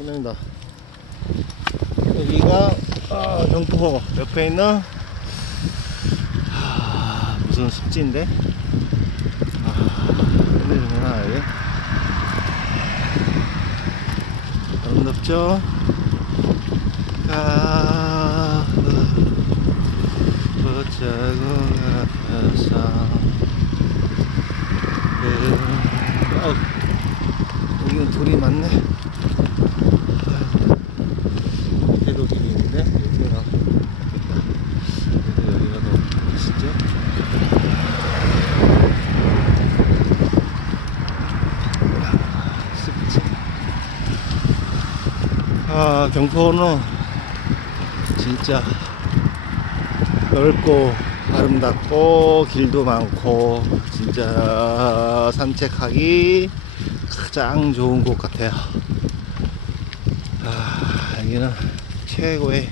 끝냅니다. 여기가 아, 경포 옆에 있는 하, 무슨 습지인데? 아, 끝내주나 여기? 아름답죠? 가 potjagung 앞에서 그, 어, 여기는 돌이 많네 해도 길이 있는데 여기가 있다 그래도 여기가 더 멋있죠? 습지 아 경포는 진짜 넓고 아름답고 길도 많고 진짜 산책하기 가장 좋은 곳 같아요. 아, 여기는 최고의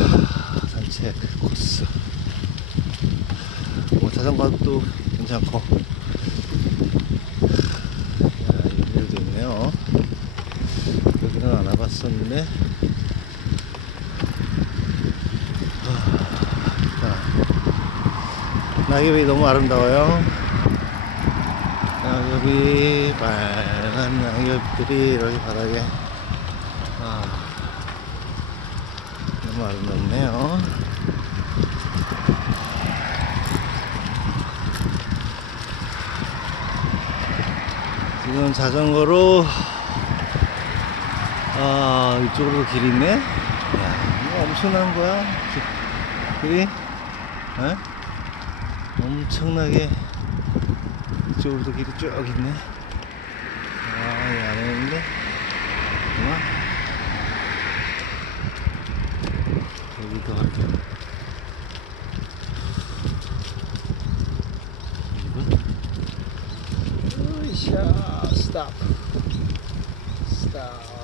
아, 산책 코스. 뭐 자전거도 괜찮고. 야, 여기도 있네요. 안 와봤었는데. 자, 낙엽이 너무 아름다워요. 낙엽이 빨간 낙엽들이 이렇게 바닥에 아, 너무 아름답네요. 지금 자전거로 아 이쪽으로 길 있네. 야 이거 엄청난 거야. 기- 길이 어? 엄청나게 이쪽으로도 길이 쭉 있네. 아, 이 안에 있는데? 뭐야? 여기도 할게. 으쌰, 스탑. 스탑.